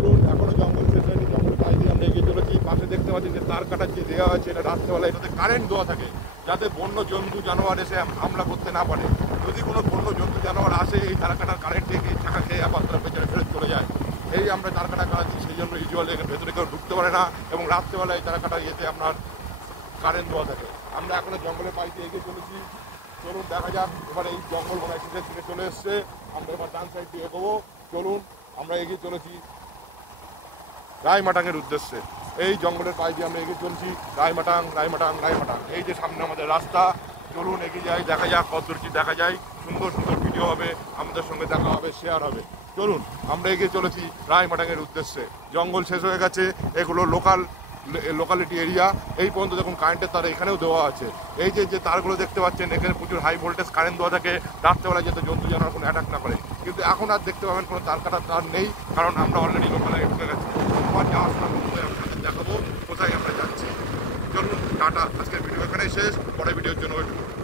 চলুন, এখনো জঙ্গল শেষ হয়নি। জঙ্গল পাশ দিয়ে আমরা এগিয়ে চলেছি। পাশে দেখতে পাচ্ছি যে তার কাটার যে দেওয়া আছে, এটা রাত্রেবেলা এটাতে কারেন্ট দেওয়া থাকে, যাতে বন্য জন্তু জানোয়ার এসে হামলা করতে না পারে। যদি কোনো বন্য জন্তু জানোয়ার আসে, এই তার কাটার কারেন্ট থেকে চাকা খেয়ে আবার তার পেছনে ফেরত চলে যায়। এই আমরা তার কাটা কাটাচ্ছি, সেই জন্য ইউজুয়ালি এখানে ভেতরে কেউ ঢুকতে পারে না, এবং রাত্রেবেলা এই তার কাটা ইয়েতে আপনার কারেন্ট দেওয়া থাকে। আমরা এখনো জঙ্গলের পাশ দিয়ে এগিয়ে চলেছি। চলুন দেখা যাক, এবার এই জঙ্গল মনে হয় শেষের দিকে চলে এসছে। আমরা এবার ডান সাইড দিয়ে এগোবো। চলুন, আমরা এগিয়ে চলেছি রায়মাটাংয়ের উদ্দেশ্যে। এই জঙ্গলের পাশ দিয়ে আমরা এগিয়ে চলছি রায়মাটাং। এই যে সামনে আমাদের রাস্তা। চলুন এগিয়ে যাই, দেখা যাক কত দূর কি দেখা যায়। সুন্দর সুন্দর ভিডিও হবে, আমাদের সঙ্গে দেখা হবে, শেয়ার হবে। চলুন, আমরা এগিয়ে চলেছি রায়মাটাংয়ের উদ্দেশ্যে। জঙ্গল শেষ হয়ে গেছে, এগুলো লোকালিটি এরিয়া। এই পর্যন্ত দেখুন কারেন্টের তার এখানেও দেওয়া আছে। এই যে তারগুলো দেখতে পাচ্ছেন, এখানে প্রচুর হাই ভোল্টেজ কারেন্ট দেওয়া থাকে, রাত্রেবেলা যাতে জন্তু জানোয়ার কোনো অ্যাটাক না করে। কিন্তু এখন আর দেখতে পাবেন কোনো তার কাটার তার নেই, কারণ আমরা অলরেডি লোকালে ঢুকে গেছি। আবার যাওয়ার সময় আপনাদের দেখাবো কোথায় আমরা যাচ্ছি। চলুন টাটা, আজকের ভিডিও এখানেই শেষ। পরের ভিডিওর জন্য ওয়েট করুন।